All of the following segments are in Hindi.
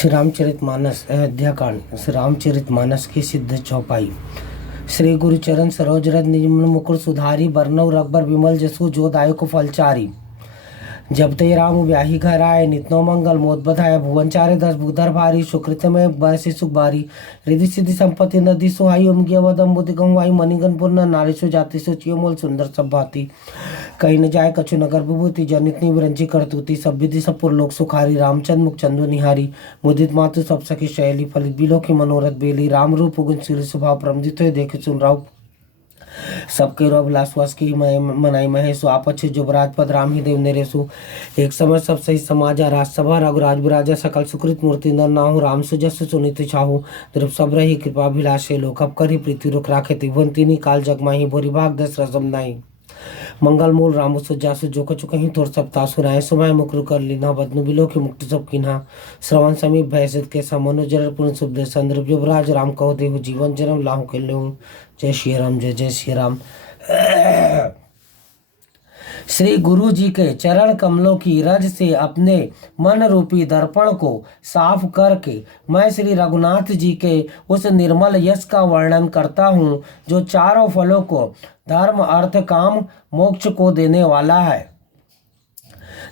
श्री रामचरितमानस अयोध्याकांड। श्री रामचरितमानस की सिद्ध चौपाई। श्री गुरुचरण सरोज रज निज मन मुकुर सुधारी, बरनऊ रघुबर विमल जसु जो दायक फलचारी। जब ते राम ब्याही घर आए, नितनो मंगल मोद बधाए, भुवन चारे 10 भूधर भारी, सुकृत में बरसी सुख बारी। रिधि सिद्धि संपत्ति नदी सुहाई, उमगी अवदम बुद्धि गंवाई, मणिगण पूर्ण नारी सु जाति सु चियो मोल सुंदर सब भांति। कहीं न जाए कछु नगर विभूति, जनितनी विरंची करतूति, सब विधि सब पुरलोक सुखारी। रामचंद्र मुख चंदु निहारी, मुदित मातु सब सखी शैली, फलित बिलो की मनोरथ बेली। राम रूप गुणशील स्वभाव, प्रमदित हुए देख सुन राव। सबके अभिलाषवास की मनाई महेशु, आपछ जुबराज पद राम ही देव नरेशु। एक समय सब सही समाजा, राजसभा रघुराज विराजा, सकल सुकृत मूर्ति नर नाहु। राम सुजस सुनित छाहु, द्रुप सब रही कृपा भिलाषे। लोक अब करी पृथ्वी रुख राखे, त्रिभुवन तीनी काल जग माही। भोरी भाग दस रसम नाही, मंगल मूल राम सुजासु। जो कछु कहीं तोर सब तासु, राय सुमाय मुकुर कर लीना। बदनु बिलो की मुक्ति सब कीन्हा, श्रवण समीप भयसित के समनु जर पूर्ण सुबदे संदर्भ। युवराज राम कहो देहु, जीवन जन्म लाहु के लेहु। जय श्री राम, जय जय श्री राम। श्री गुरु जी के चरण कमलों की रज से अपने मन रूपी दर्पण को साफ करके मैं श्री रघुनाथ जी के उस निर्मल यश का वर्णन करता हूँ, जो चारों फलों को धर्म अर्थ काम मोक्ष को देने वाला है।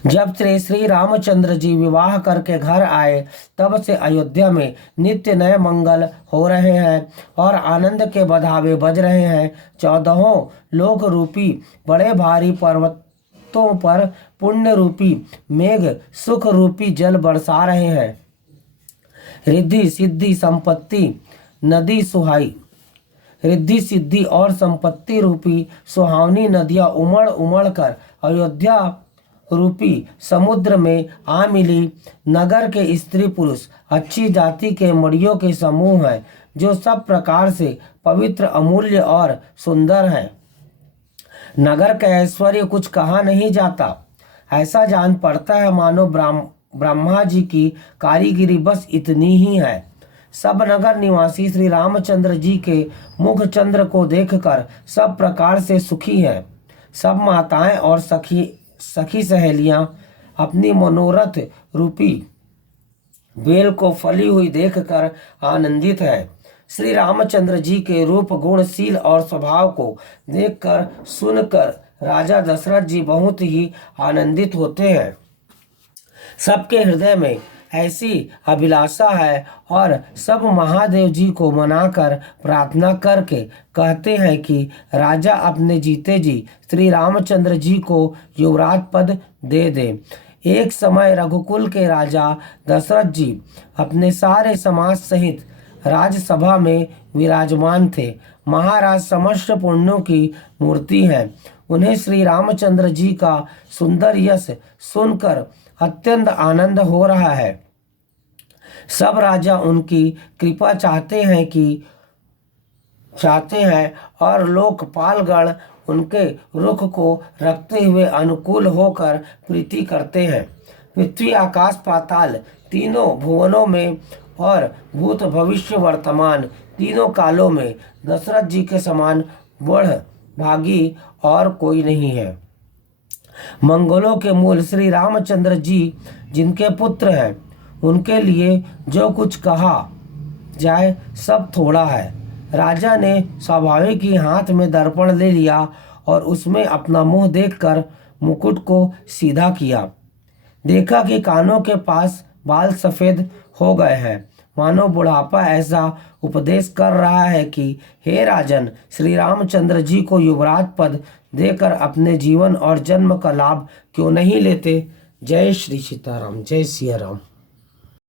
जब श्री रामचंद्र जी विवाह करके घर आए, तब से अयोध्या में नित्य नए मंगल हो रहे हैं और आनंद के बधावे बज रहे हैं। 14 लोक रूपी बड़े भारी पर्वतों पर पुण्य रूपी मेघ सुख रूपी जल बरसा रहे हैं। रिद्धि सिद्धि संपत्ति नदी सुहाई, रिद्धि सिद्धि और संपत्ति रूपी सुहावनी नदियां उमड़ उमड़ कर अयोध्या रूपी समुद्र में आ मिली। नगर के स्त्री पुरुष अच्छी जाति के मड़ियों के समूह हैं, जो सब प्रकार से पवित्र अमूल्य और सुंदर हैं। नगर का ऐश्वर्य कुछ कहा नहीं जाता, ऐसा जान पड़ता है मानो ब्रह्मा जी की कारीगिरी बस इतनी ही है। सब नगर निवासी श्री रामचंद्र जी के मुख चंद्र को देखकर सब प्रकार से सुखी हैं। सब माताएं और सखी सहेलियां अपनी मनोरथ रूपी बेल को फली हुई देखकर आनंदित है। श्री रामचंद्र जी के रूप गुणशील और स्वभाव को देखकर सुनकर राजा दशरथ जी बहुत ही आनंदित होते हैं। सबके हृदय में ऐसी अभिलाषा है और सब महादेव जी को मनाकर प्रार्थना करके कहते हैं कि राजा अपने जीते जी श्री रामचंद्र जी को युवराज पद दे दे। एक समय रघुकुल के राजा दशरथ जी अपने सारे समाज सहित राजसभा में विराजमान थे। महाराज समस्त पुण्यों की मूर्ति है। उन्हें श्री रामचंद्र जी का सुंदर यश सुनकर अत्यंत आनंद हो रहा है। सब राजा उनकी कृपा चाहते हैं और लोकपालगण उनके रुख को रखते हुए अनुकूल होकर प्रीति करते हैं। पृथ्वी आकाश पाताल तीनों भुवनों में और भूत भविष्य वर्तमान तीनों कालों में दशरथ जी के समान बढ़ भागी और कोई नहीं है। मंगलों के मूल श्री रामचंद्र जी जिनके पुत्र हैं, उनके लिए जो कुछ कहा जाए सब थोड़ा है। राजा ने स्वाभाविक ही हाथ में दर्पण ले लिया और उसमें अपना मुंह देखकर मुकुट को सीधा किया। देखा कि कानों के पास बाल सफेद हो गए हैं, मानो बुढ़ापा ऐसा उपदेश कर रहा है कि हे राजन, श्री रामचंद्र जी को युवराज पद देकर अपने जीवन और जन्म का लाभ क्यों नहीं लेते। जय श्री सीताराम, जय सिया राम।